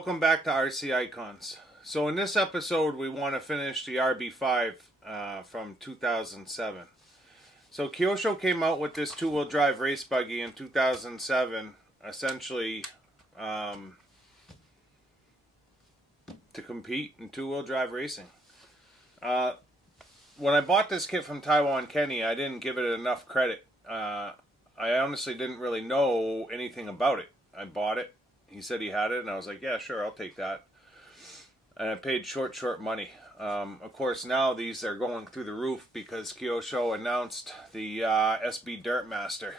welcome back to RC Icons. So in this episode we want to finish the RB5 from 2007. So Kyosho came out with this two-wheel drive race buggy in 2007, essentially to compete in two-wheel drive racing. When I bought this kit from Taiwan Kenny, I didn't give it enough credit. I honestly didn't really know anything about it. I bought it. He said he had it, and I was like, yeah, sure, I'll take that. And I paid short money. Of course, now these are going through the roof because Kyosho announced the SB Dirtmaster,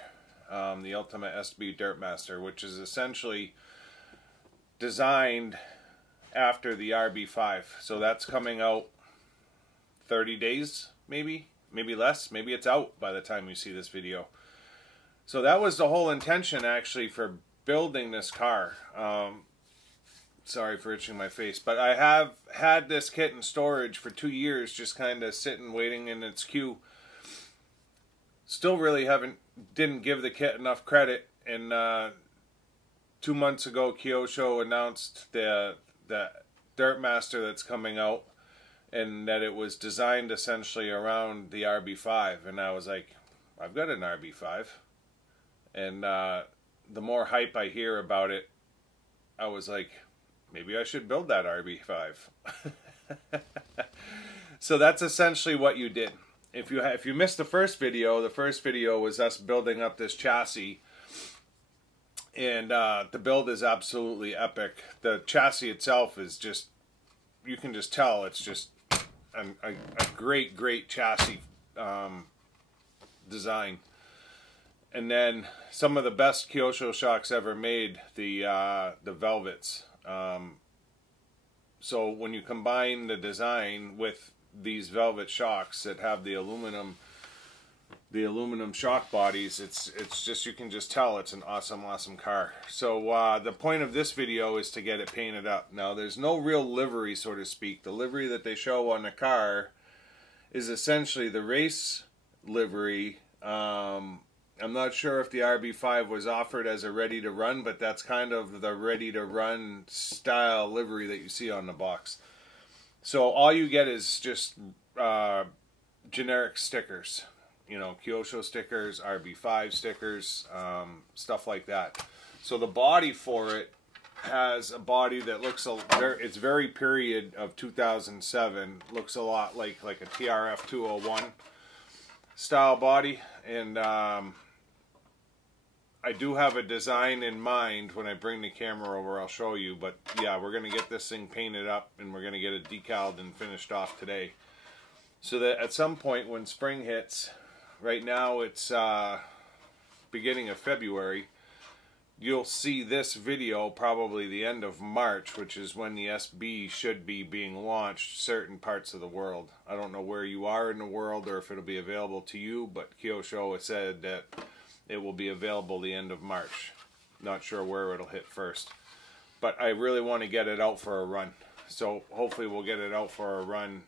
the Ultimate SB Dirtmaster, which is essentially designed after the RB5. So that's coming out 30 days, maybe less. Maybe it's out by the time you see this video. So that was the whole intention, actually, for building this car. Sorry for itching my face, but I have had this kit in storage for 2 years, just kind of sitting waiting in its queue. Still really didn't give the kit enough credit, and 2 months ago Kyosho announced the Dirtmaster that's coming out, and that it was designed essentially around the RB5, and I was like, I've got an RB5, and the more hype I hear about it, I was like, maybe I should build that RB5. So that's essentially what you did. If you missed the first video was us building up this chassis, and the build is absolutely epic. The chassis itself is just, you can just tell it's just a great chassis design. And then some of the best Kyosho shocks ever made, the velvets. So when you combine the design with these velvet shocks that have the aluminum shock bodies, it's just, you can just tell it's an awesome car. So the point of this video is to get it painted up. Now there's no real livery, so to speak. The livery that they show on the car is essentially the race livery. I'm not sure if the RB5 was offered as a ready-to-run, but that's kind of the ready-to-run style livery that you see on the box. So all you get is just generic stickers. You know, Kyosho stickers, RB5 stickers, stuff like that. So the body for it has a body that looks, it's very period of 2007. Looks a lot like a TRF 201 style body. And I do have a design in mind. When I bring the camera over, I'll show you. But yeah, we're going to get this thing painted up, and we're going to get it decaled and finished off today. So that at some point when spring hits, right now it's beginning of February, you'll see this video probably the end of March, which is when the SB should be being launched certain parts of the world. I don't know where you are in the world or if it'll be available to you, but Kyosho has said that it will be available the end of March. Not sure where it'll hit first. But I really want to get it out for a run. So hopefully we'll get it out for a run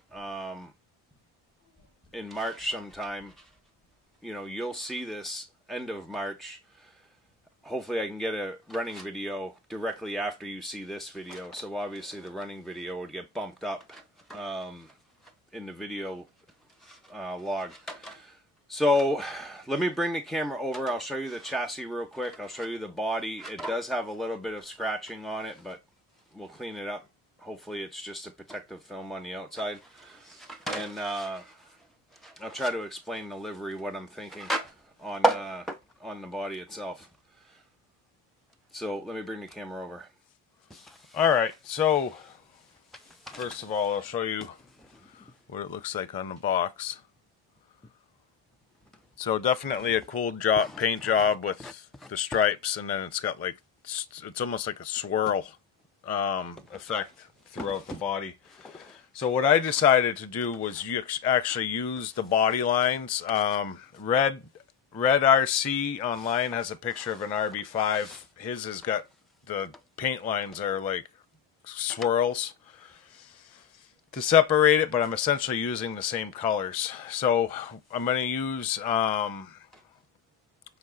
in March sometime. You know, you'll see this end of March. Hopefully I can get a running video directly after you see this video. So obviously the running video would get bumped up in the video log. So let me bring the camera over. I'll show you the chassis real quick. I'll show you the body. It does have a little bit of scratching on it, but we'll clean it up. Hopefully it's just a protective film on the outside. And I'll try to explain the livery, what I'm thinking on the body itself. So let me bring the camera over. Alright, so first of all I'll show you what it looks like on the box. So definitely a cool paint job with the stripes, and then it's got like, it's almost like a swirl effect throughout the body. So what I decided to do was actually use the body lines. Red RC online has a picture of an RB5. His has got, the paint lines are like swirls to separate it, but I'm essentially using the same colors. So I'm going to use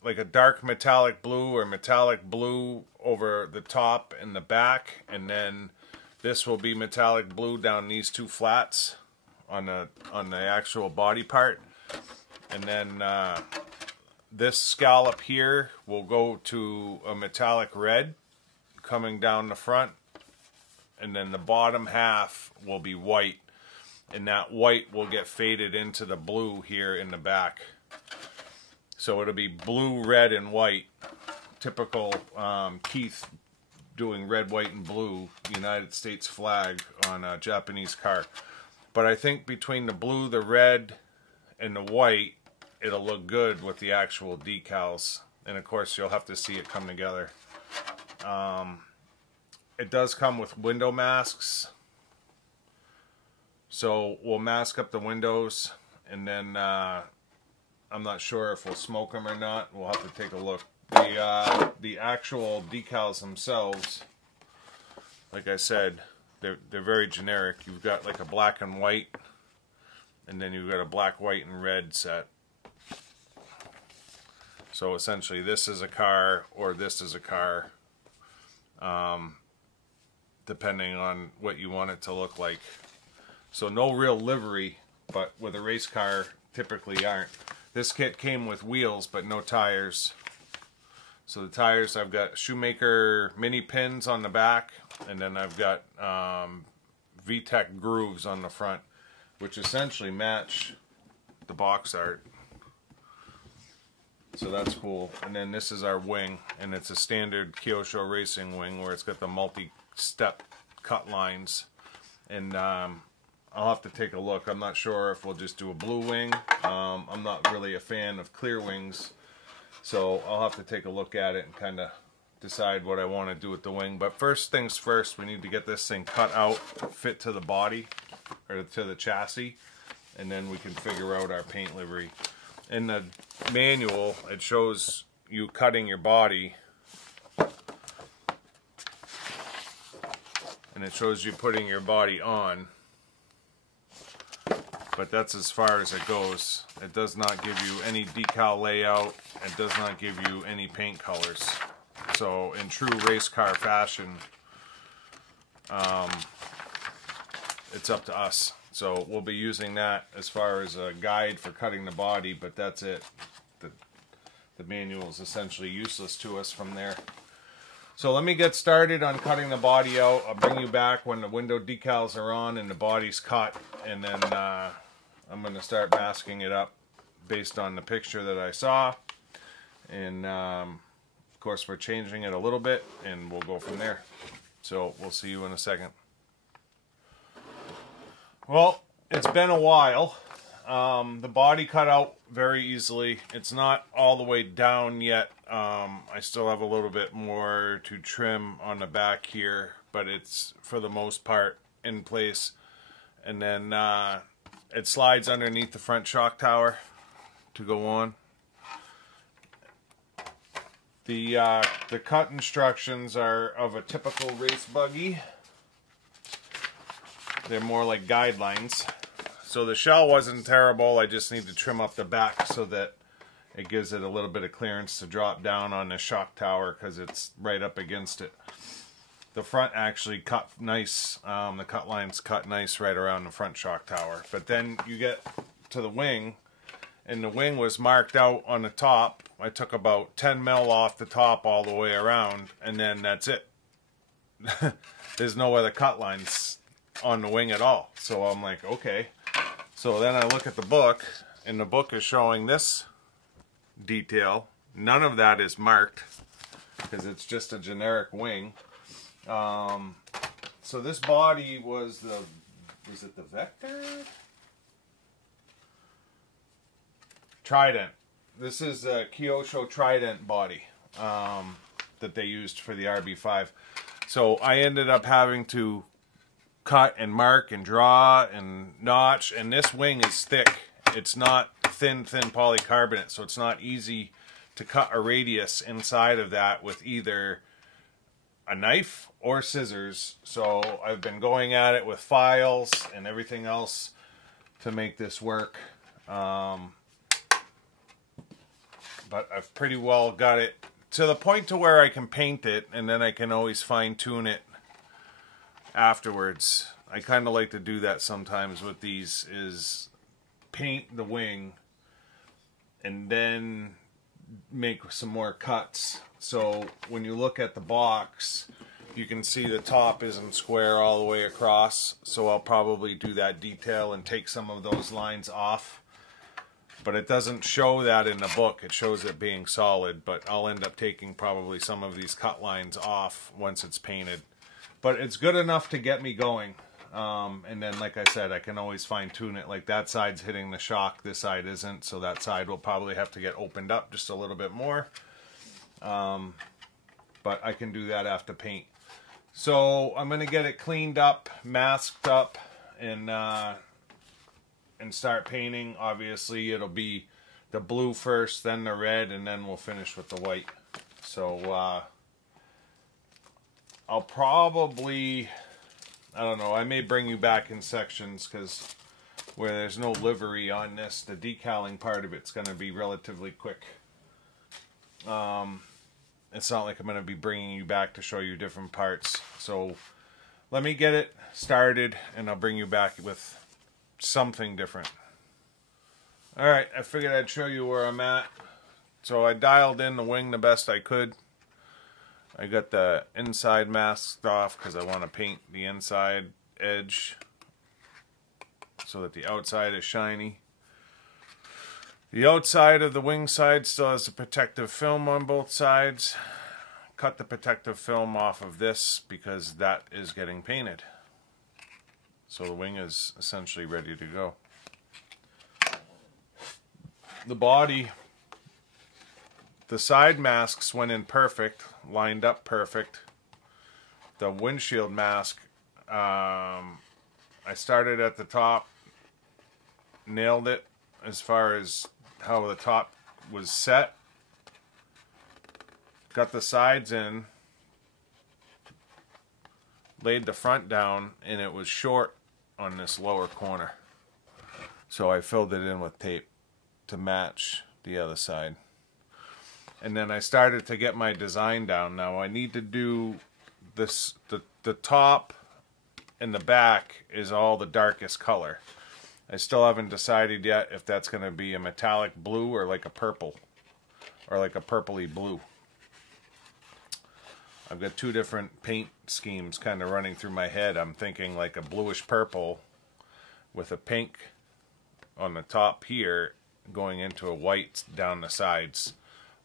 like a dark metallic blue or metallic blue over the top and the back, and then this will be metallic blue down these two flats on the actual body part, and then this scallop here will go to a metallic red coming down the front, and then the bottom half will be white, and that white will get faded into the blue here in the back. So it'll be blue, red, and white. Typical Keith doing red, white, and blue United States flag on a Japanese car. But I think between the blue, the red, and the white, it'll look good with the actual decals. And of course, you'll have to see it come together. It does come with window masks. So we'll mask up the windows, and then I'm not sure if we'll smoke them or not. We'll have to take a look. The actual decals themselves, like I said, they're very generic. You've got like a black and white, and then you've got a black, white, and red set. So essentially, this is a car or this is a car, depending on what you want it to look like. So no real livery, but with a race car, typically aren't. This kit came with wheels, but no tires. So the tires, I've got Shoemaker mini pins on the back, and then I've got VTEC grooves on the front, which essentially match the box art. So that's cool. And then this is our wing, and it's a standard Kyosho racing wing where it's got the multi-step cut lines. And I'll have to take a look. I'm not sure if we'll just do a blue wing. I'm not really a fan of clear wings, so I'll have to take a look at it and kind of decide what I want to do with the wing. But first things first, we need to get this thing cut out, fit to the body, or to the chassis, and then we can figure out our paint livery. In the manual, it shows you cutting your body, and it shows you putting your body on. But that's as far as it goes. It does not give you any decal layout. It does not give you any paint colors. So in true race car fashion, it's up to us. So we'll be using that as far as a guide for cutting the body, but that's it. The manual is essentially useless to us from there. So let me get started on cutting the body out. I'll bring you back when the window decals are on and the body's cut, and then I'm going to start masking it up based on the picture that I saw. And of course we're changing it a little bit, and we'll go from there. So we'll see you in a second. Well, it's been a while. The body cut out very easily. It's not all the way down yet. I still have a little bit more to trim on the back here, but it's for the most part in place. And then it slides underneath the front shock tower to go on. The cut instructions are of a typical race buggy. They're more like guidelines. So the shell wasn't terrible. I just need to trim up the back so that it gives it a little bit of clearance to drop down on the shock tower, because it's right up against it. The front actually cut nice. The cut lines cut nice right around the front shock tower. But then you get to the wing, and the wing was marked out on the top. I took about 10 mil off the top all the way around, and then that's it. There's no other cut lines on the wing at all. So I'm like, okay. So then I look at the book, and the book is showing this detail. None of that is marked because it's just a generic wing. So this body was it the Vector? Trident. This is a Kyosho Trident body that they used for the RB5. So I ended up having to cut and mark and draw and notch, and this wing is thick. It's not thin polycarbonate, so it's not easy to cut a radius inside of that with either a knife or scissors. So I've been going at it with files and everything else to make this work. but I've pretty well got it to the point to where I can paint it, and then I can always fine-tune it afterwards. I kind of like to do that sometimes with these, is paint the wing and then make some more cuts. So when you look at the box, you can see the top isn't square all the way across, so I'll probably do that detail and take some of those lines off. But it doesn't show that in the book. It shows it being solid, but I'll end up taking probably some of these cut lines off once it's painted. But it's good enough to get me going. And then, like I said, I can always fine-tune it. Like, that side's hitting the shock, this side isn't, so that side will probably have to get opened up just a little bit more. But I can do that after paint. So I'm going to get it cleaned up, masked up, and start painting. Obviously, it'll be the blue first, then the red, and then we'll finish with the white. So I'll probably, I don't know, I may bring you back in sections, because where there's no livery on this, the decaling part of it's going to be relatively quick. It's not like I'm going to be bringing you back to show you different parts. So let me get it started, and I'll bring you back with something different. Alright, I figured I'd show you where I'm at. So I dialed in the wing the best I could. I got the inside masked off because I want to paint the inside edge so that the outside is shiny. The outside of the wing side still has the protective film on both sides. Cut the protective film off of this because that is getting painted. So the wing is essentially ready to go. The body, the side masks went in perfect, lined up perfect. The windshield mask, I started at the top, nailed it as far as how the top was set. Got the sides in, laid the front down, and it was short on this lower corner. So I filled it in with tape to match the other side. And then I started to get my design down. Now I need to do this, the top and the back is all the darkest color. I still haven't decided yet if that's going to be a metallic blue or like a purple, or like a purpley blue. I've got two different paint schemes kind of running through my head. I'm thinking like a bluish purple with a pink on the top here going into a white down the sides,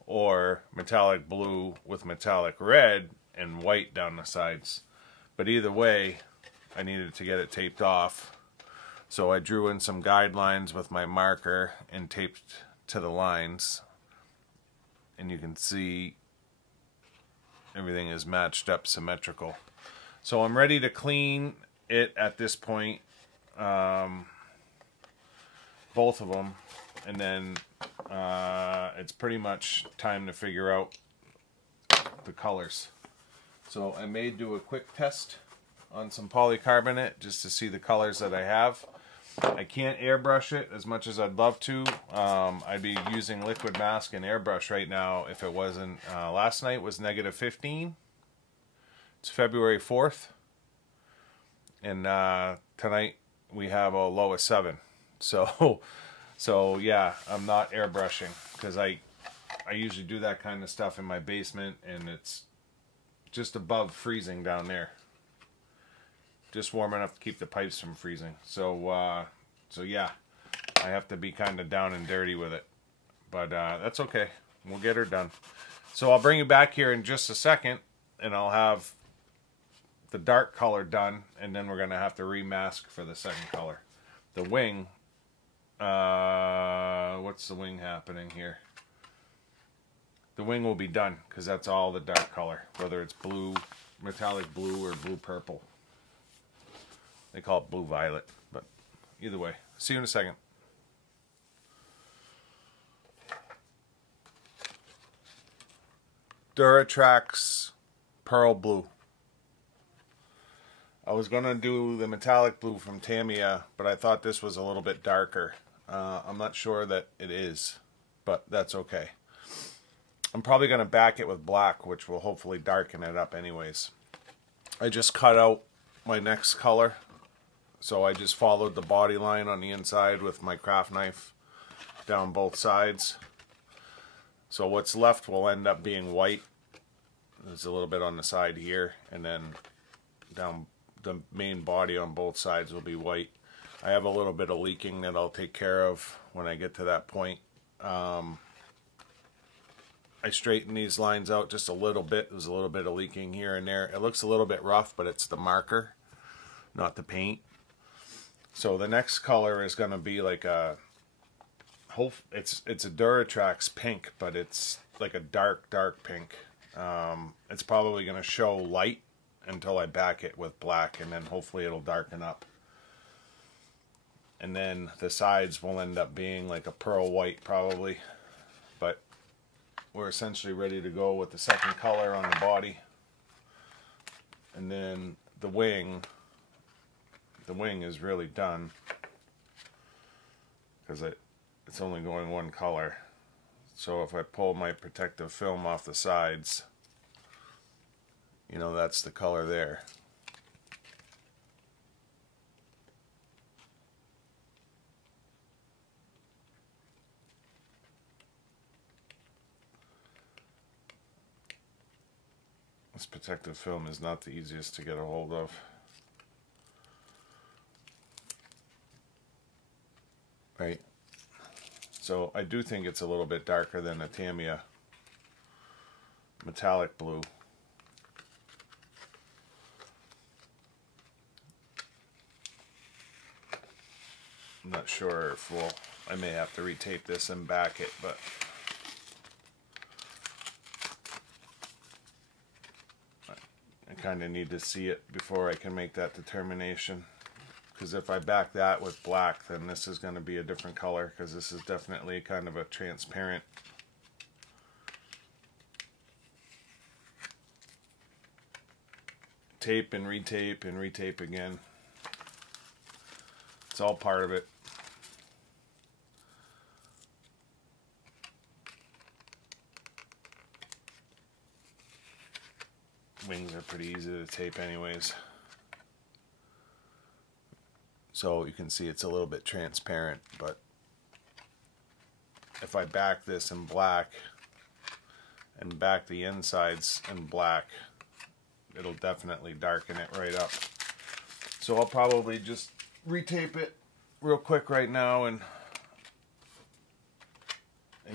or metallic blue with metallic red and white down the sides. But either way, I needed to get it taped off. So I drew in some guidelines with my marker and taped to the lines. And you can see everything is matched up symmetrical. So I'm ready to clean it at this point. Both of them. And then it's pretty much time to figure out the colors. So I may do a quick test on some polycarbonate just to see the colors that I have. I can't airbrush it as much as I'd love to. I'd be using liquid mask and airbrush right now if it wasn't. Last night was -15. It's February 4th. And tonight we have a low of 7. So yeah, I'm not airbrushing because I usually do that kind of stuff in my basement, and it's just above freezing down there. Just warm enough to keep the pipes from freezing. So yeah, I have to be kind of down and dirty with it. But that's okay. We'll get her done. So I'll bring you back here in just a second, and I'll have the dark color done, and then we're going to have to remask for the second color. The wing, what's the wing happening here? The wing will be done, because that's all the dark color, whether it's blue, metallic blue, or blue purple. They call it blue violet, but either way. See you in a second. Duratrax Pearl Blue. I was going to do the metallic blue from Tamiya, but I thought this was a little bit darker. I'm not sure that it is, but that's okay. I'm probably going to back it with black, which will hopefully darken it up anyways. I just cut out my next color. So I just followed the body line on the inside with my craft knife down both sides. So what's left will end up being white. There's a little bit on the side here, and then down the main body on both sides will be white. I have a little bit of leaking that I'll take care of when I get to that point. I straightened these lines out just a little bit. There's a little bit of leaking here and there. It looks a little bit rough, but it's the marker, not the paint. So the next color is going to be like a, it's a Duratrax pink, but it's like a dark pink. It's probably going to show light until I back it with black, and then hopefully it'll darken up. And then the sides will end up being like a pearl white probably. But we're essentially ready to go with the second color on the body. And then the wing is really done because it's only going one color. So if I pull my protective film off the sides, you know, that's the color there. This protective film is not the easiest to get a hold of. Right. So I do think it's a little bit darker than a Tamiya metallic blue. I'm not sure if I may have to retape this and back it, but I kind of need to see it before I can make that determination. Because if I back that with black, then this is going to be a different color, because this is definitely kind of a transparent. Tape and retape again. It's all part of it. Wings are pretty easy to tape anyways. So you can see it's a little bit transparent, but if I back this in black and back the insides in black, it'll definitely darken it right up. So I'll probably just retape it real quick right now and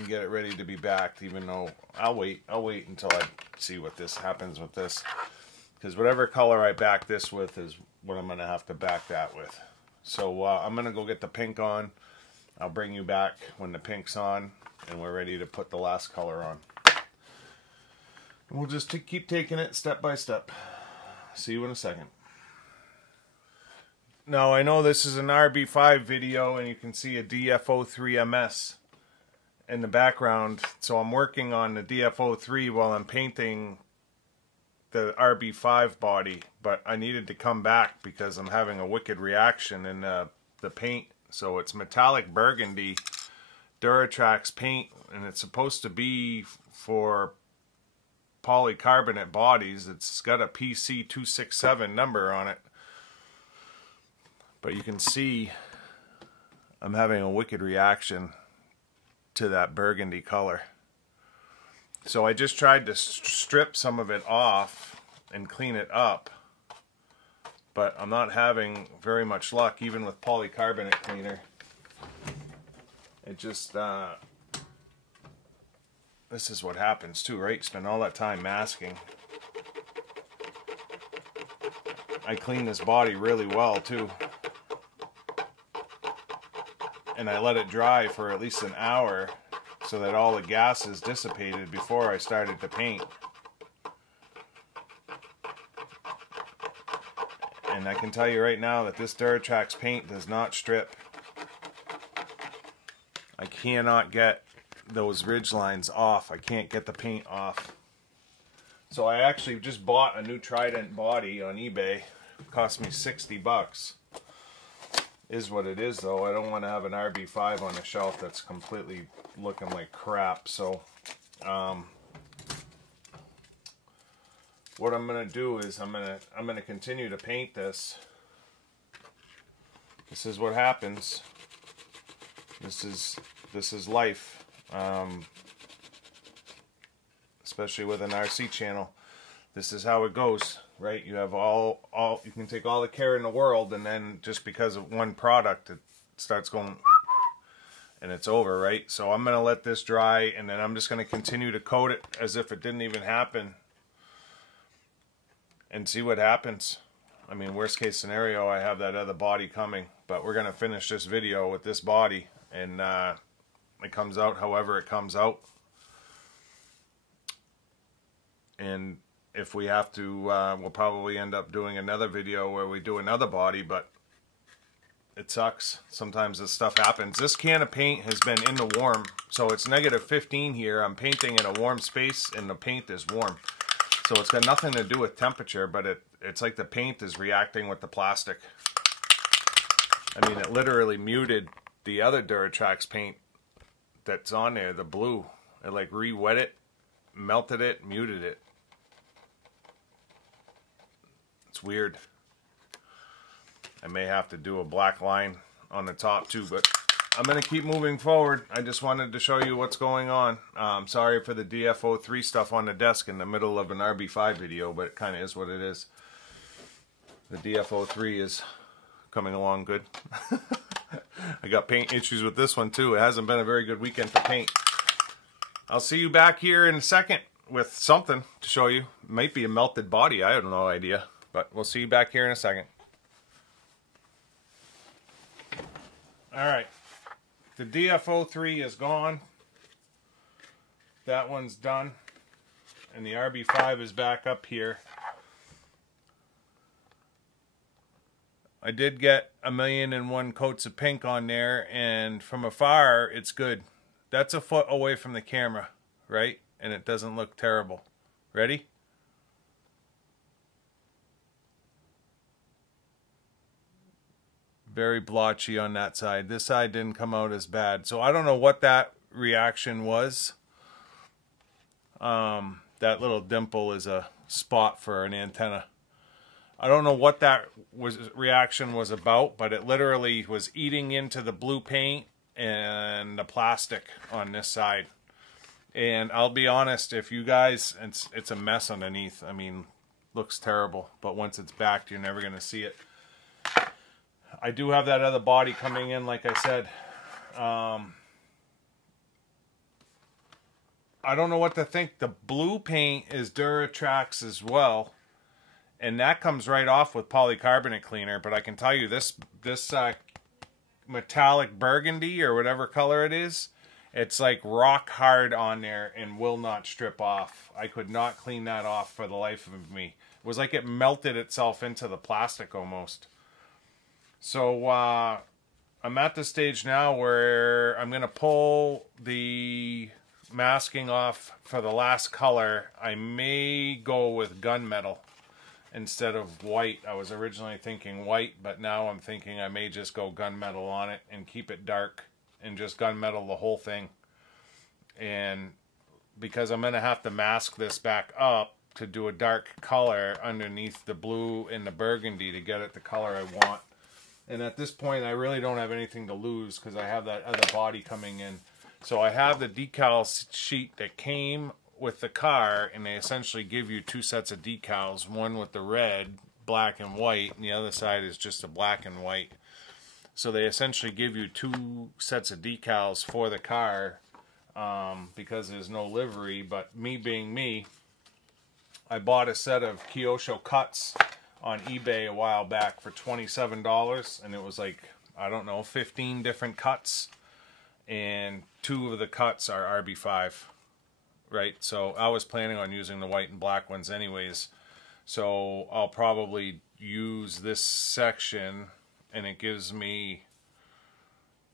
get it ready to be backed, even though I'll wait until I see what this happens with this, because whatever color I back this with is what I'm going to have to back that with. So I'm going to go get the pink on. I'll bring you back when the pink's on and we're ready to put the last color on. And we'll just keep taking it step by step. See you in a second. Now I know this is an RB5 video and you can see a DFO3 MS in the background. So I'm working on the DFO3 while I'm painting the RB5 body, but I needed to come back because I'm having a wicked reaction in the paint. So it's metallic burgundy Duratrax paint, and it's supposed to be for polycarbonate bodies. It's got a PC267 number on it, but you can see I'm having a wicked reaction to that burgundy color. So I just tried to strip some of it off and clean it up, but I'm not having very much luck even with polycarbonate cleaner. It just, this is what happens too, right? You spend all that time masking. I clean this body really well too. And I let it dry for at least an hour so that all the gases dissipated before I started to paint. And I can tell you right now that this Duratrax paint does not strip. I cannot get those ridge lines off. I can't get the paint off. So I actually just bought a new Trident body on eBay. It cost me 60 bucks. Is what it is though. I don't want to have an RB5 on the shelf that's completely looking like crap. So what I'm gonna do is I'm gonna continue to paint this. This is what happens. This is life, especially with an RC channel. This is how it goes, right? You have you can take all the care in the world, and then just because of one product, it starts going, and it's over, right? So I'm gonna let this dry, and then I'm just gonna continue to coat it as if it didn't even happen, and see what happens. I mean, worst case scenario, I have that other body coming, but we're gonna finish this video with this body, and it comes out however it comes out. And if we have to, we'll probably end up doing another video where we do another body, but it sucks. Sometimes this stuff happens. This can of paint has been in the warm, so it's -15 here. I'm painting in a warm space, and the paint is warm. So it's got nothing to do with temperature, but it's like the paint is reacting with the plastic. I mean, it literally muted the other Duratrax paint that's on there, the blue. It like re-wet it, melted it, muted it. It's weird. I may have to do a black line on the top too, but I'm going to keep moving forward. I just wanted to show you what's going on. Sorry for the DFO3 stuff on the desk in the middle of an RB5 video, but it kind of is what it is. The DFO3 is coming along good. I got paint issues with this one too. It hasn't been a very good weekend for paint. I'll see you back here in a second with something to show you. It might be a melted body. I have no idea. But we'll see you back here in a second. Alright. The DFO3 is gone. That one's done. And the RB5 is back up here. I did get 1,000,001 coats of pink on there, and from afar it's good. That's a foot away from the camera, right? And it doesn't look terrible. Ready? Very blotchy on that side. This side didn't come out as bad. So I don't know what that reaction was. That little dimple is a spot for an antenna. I don't know what that reaction was about, but it literally was eating into the blue paint and the plastic on this side. And I'll be honest, if you guys, it's a mess underneath. I mean, looks terrible, but once it's backed, you're never going to see it. I do have that other body coming in, like I said. I don't know what to think. The blue paint is Duratrax as well, and that comes right off with polycarbonate cleaner. But I can tell you this metallic burgundy or whatever color it is, it's like rock hard on there and will not strip off. I could not clean that off for the life of me. It was like it melted itself into the plastic almost. So I'm at the stage now where I'm going to pull the masking off for the last color. I may go with gunmetal instead of white. I was originally thinking white, but now I'm thinking I may just go gunmetal on it and keep it dark and just gunmetal the whole thing. And because I'm going to have to mask this back up to do a dark color underneath the blue and the burgundy to get it the color I want. And at this point, I really don't have anything to lose because I have that other body coming in. So I have the decal sheet that came with the car, and they essentially give you two sets of decals, one with the red, black and white, and the other side is just a black and white. So they essentially give you two sets of decals for the car because there's no livery. But me being me, I bought a set of Kyosho cuts on eBay a while back for $27, and it was like, I don't know, 15 different cuts, and 2 of the cuts are RB5, right? So I was planning on using the white and black ones anyways, so I'll probably use this section, and it gives me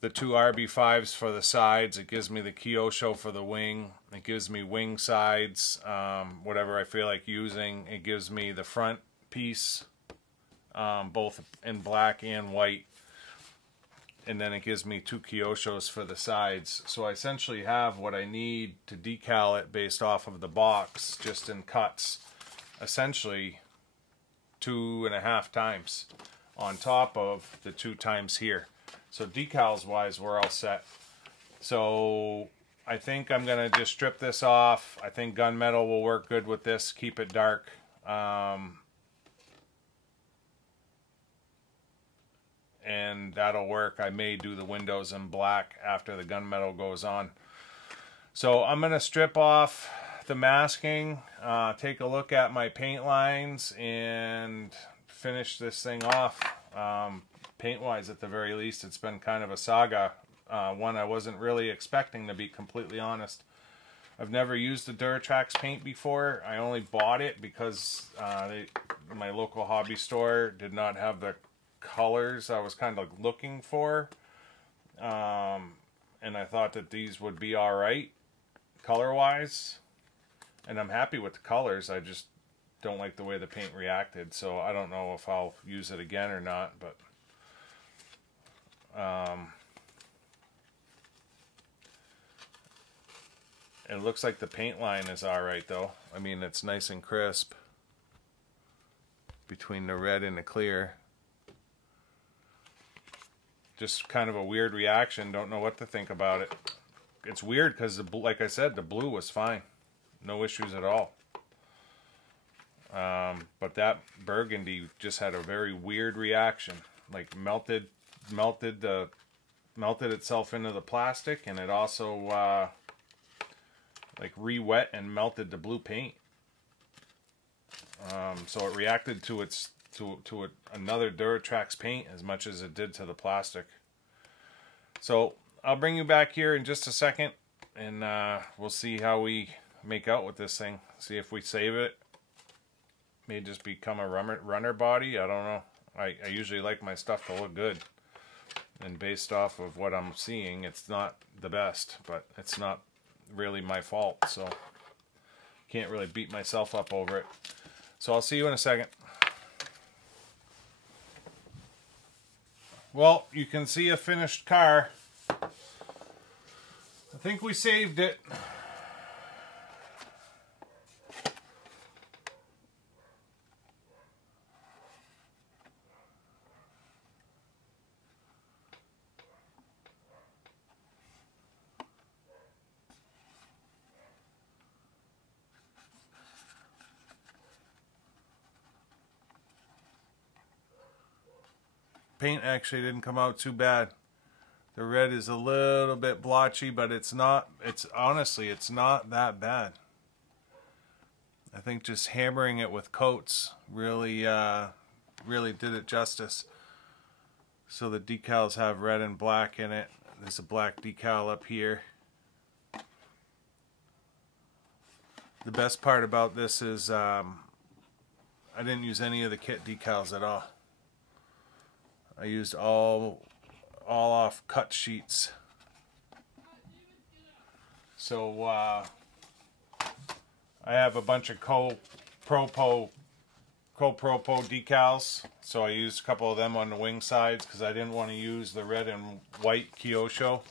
the 2 RB5s for the sides, it gives me the Kyosho for the wing, it gives me wing sides, whatever I feel like using, it gives me the front piece, both in black and white, and then it gives me 2 Kyoshos for the sides. So I essentially have what I need to decal it based off of the box, just in cuts. essentially 2.5 times on top of the 2 times here. So decals wise, we're all set. So I think I'm gonna just strip this off. I think gunmetal will work good with this. Keep it dark. And that'll work. I may do the windows in black after the gunmetal goes on. So I'm gonna strip off the masking, take a look at my paint lines, and finish this thing off. Paint wise, at the very least, it's been kind of a saga. One I wasn't really expecting, to be completely honest. I've never used the Duratrax paint before. I only bought it because my local hobby store did not have the colors I was kind of looking for. And I thought that these would be alright color-wise. And I'm happy with the colors. I just don't like the way the paint reacted. So I don't know if I'll use it again or not. But it looks like the paint line is alright though. I mean, it's nice and crisp between the red and the clear. Just kind of a weird reaction. Don't know what to think about it. It's weird because, like I said, the blue was fine. No issues at all. But that burgundy just had a very weird reaction. Like melted itself into the plastic, and it also like re-wet and melted the blue paint. So it reacted to another Duratrax paint as much as it did to the plastic. So I'll bring you back here in just a second, and we'll see how we make out with this thing. See if we save it. May just become a runner body. I don't know. I usually like my stuff to look good, and based off of what I'm seeing, it's not the best, but it's not really my fault, so can't really beat myself up over it. So I'll see you in a second. Well, you can see a finished car. I think we saved it. Paint actually didn't come out too bad. The red is a little bit blotchy, but it's honestly not that bad. I think just hammering it with coats really did it justice. So the decals have red and black in it. There's a black decal up here. The best part about this is I didn't use any of the kit decals at all. I used all off cut sheets. So I have a bunch of Co-Propo decals, so I used a couple of them on the wing sides because I didn't want to use the red and white Kyosho.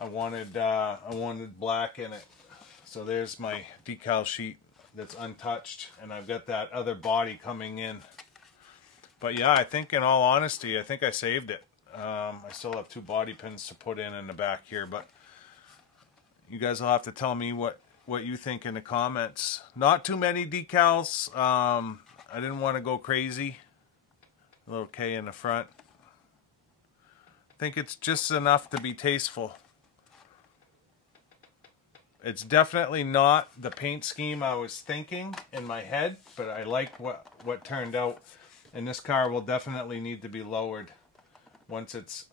I wanted black in it. So there's my decal sheet that's untouched, and I've got that other body coming in. But yeah, I think in all honesty, I think I saved it. I still have 2 body pins to put in the back here, but you guys will have to tell me what you think in the comments. Not too many decals. I didn't want to go crazy. A little K in the front. I think it's just enough to be tasteful. It's definitely not the paint scheme I was thinking in my head, but I like what turned out. And this car will definitely need to be lowered. Once it's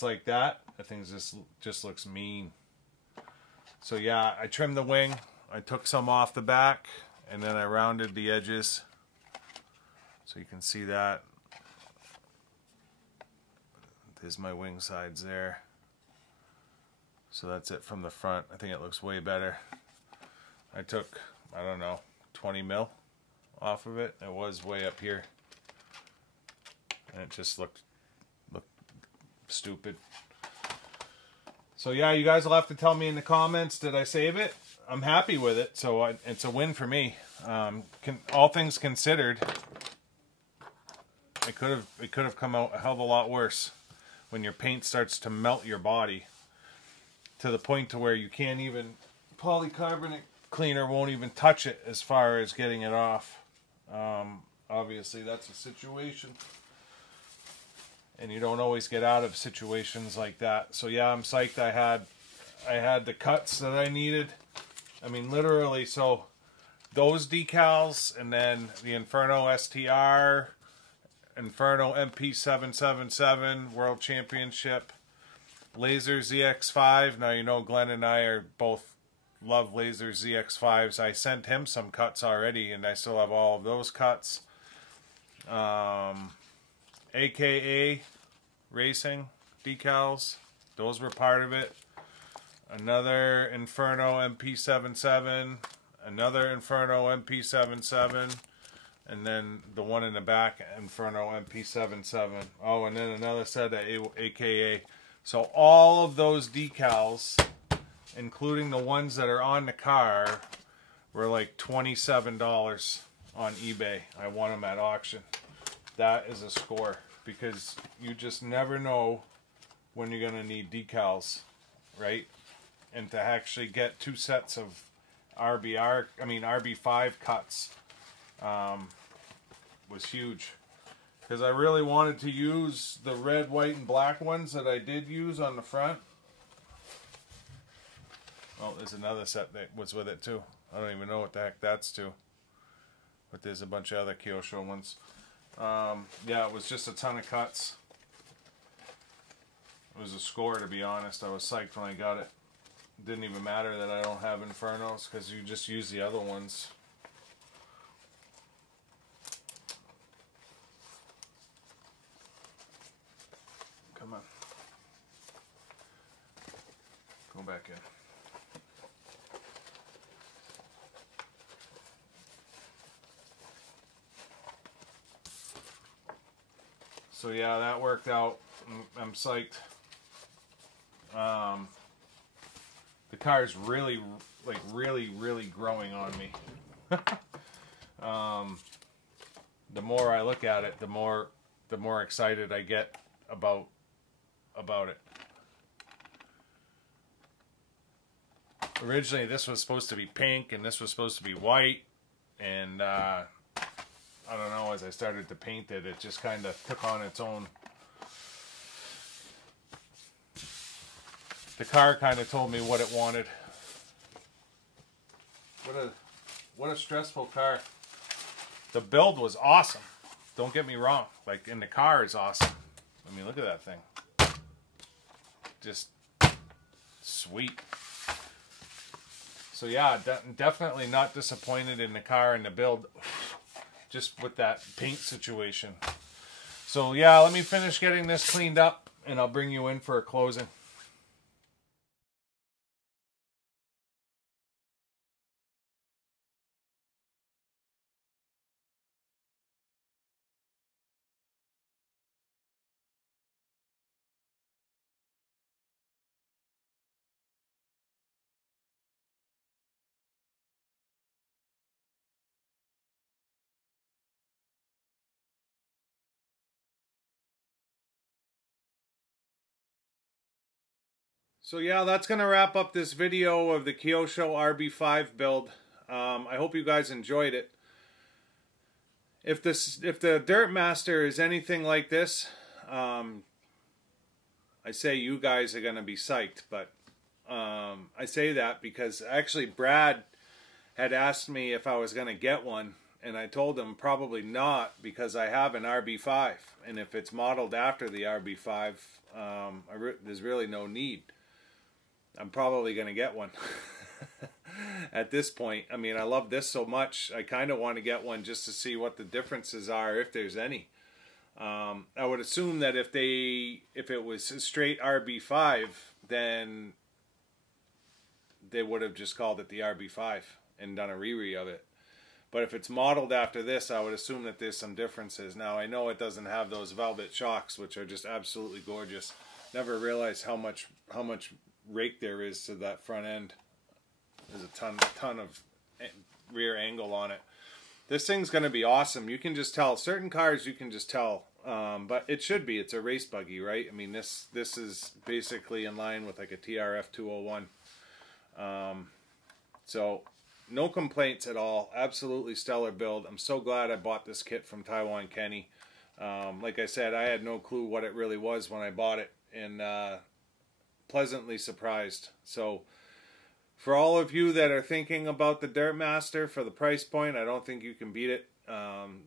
like that, I think this just looks mean. So yeah, I trimmed the wing. I took some off the back, and then I rounded the edges. So you can see that. There's my wing sides there. So that's it from the front. I think it looks way better. I took, I don't know, 20 mil off of it. It was way up here. And it just looked stupid. So yeah, you guys will have to tell me in the comments, did I save it? I'm happy with it, so it's a win for me. All things considered, it could have come out a hell of a lot worse when your paint starts to melt your body to the point to where you can't even, polycarbonate cleaner won't even touch it as far as getting it off. Obviously that's a situation, and you don't always get out of situations like that. So yeah, I'm psyched. I had the cuts that I needed. I mean, literally, so those decals, and then the Inferno STR, Inferno MP777 World Championship, Laser ZX5. Now, you know, Glenn and I are both love Laser ZX5s. I sent him some cuts already, and I still have all of those cuts. AKA Racing decals, those were part of it. Another Inferno MP77, another Inferno MP77, and then the one in the back, Inferno MP77. Oh, and then another set of AKA. So all of those decals, including the ones that are on the car, were like $27 on eBay. I won them at auction. That is a score, because you just never know when you're going to need decals, right? And to actually get 2 sets of RB5 cuts was huge, because I really wanted to use the red, white, and black ones that I did use on the front. Oh, there's another set that was with it too. I don't even know what the heck that's to, but there's a bunch of other Kyosho ones. Yeah, it was just a ton of cuts. It was a score, to be honest. I was psyched when I got it. Didn't even matter that I don't have Infernos, because you just use the other ones. Come on. Go back in. So yeah, that worked out. I'm psyched. The car is really growing on me. The more I look at it, the more excited I get about it. Originally, this was supposed to be pink, and this was supposed to be white, and I don't know, as I started to paint it, it just kind of took on its own. The car kind of told me what it wanted. What a stressful car. The build was awesome. Don't get me wrong. Like, in the car is awesome. I mean, look at that thing. Just sweet. So yeah, definitely not disappointed in the car and the build. Just with that paint situation. So yeah, let me finish getting this cleaned up, and I'll bring you in for a closing. So yeah, that's going to wrap up this video of the Kyosho RB5 build. I hope you guys enjoyed it. If the Dirt Master is anything like this, I say you guys are going to be psyched. But I say that because actually Brad had asked me if I was going to get one, and I told him probably not, because I have an RB5, and if it's modeled after the RB5, there's really no need. I'm probably going to get one at this point. I mean, I love this so much. I kind of want to get one just to see what the differences are, if there's any. I would assume that if it was a straight RB5, then they would have just called it the RB5 and done a re-re of it. But if it's modeled after this, I would assume that there's some differences. Now, I know it doesn't have those velvet shocks, which are just absolutely gorgeous. Never realized how much rake there is to that front end. There's a ton of rear angle on it. This thing's going to be awesome. You can just tell. Certain cars you can just tell. But it should be. It's a race buggy, right? I mean, this is basically in line with like a TRF 201. So no complaints at all. Absolutely stellar build. I'm so glad I bought this kit from Taiwan Kenny. Like I said, I had no clue what it really was when I bought it, and pleasantly surprised. So for all of you that are thinking about the Dirtmaster for the price point, I don't think you can beat it.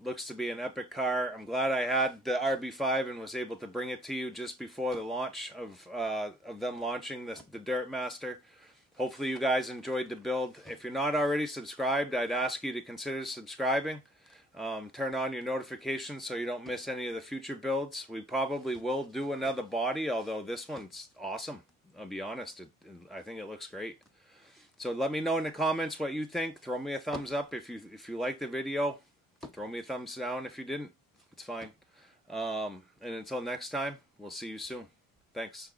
Looks to be an epic car. I'm glad I had the RB5 and was able to bring it to you just before the launch of them launching the Dirtmaster. Hopefully you guys enjoyed the build. If you're not already subscribed, I'd ask you to consider subscribing. Turn on your notifications so you don't miss any of the future builds. We probably will do another body, although this one's awesome. I'll be honest. I think it looks great. So let me know in the comments what you think. Throw me a thumbs up if you liked the video. Throw me a thumbs down if you didn't. It's fine. And until next time, we'll see you soon. Thanks.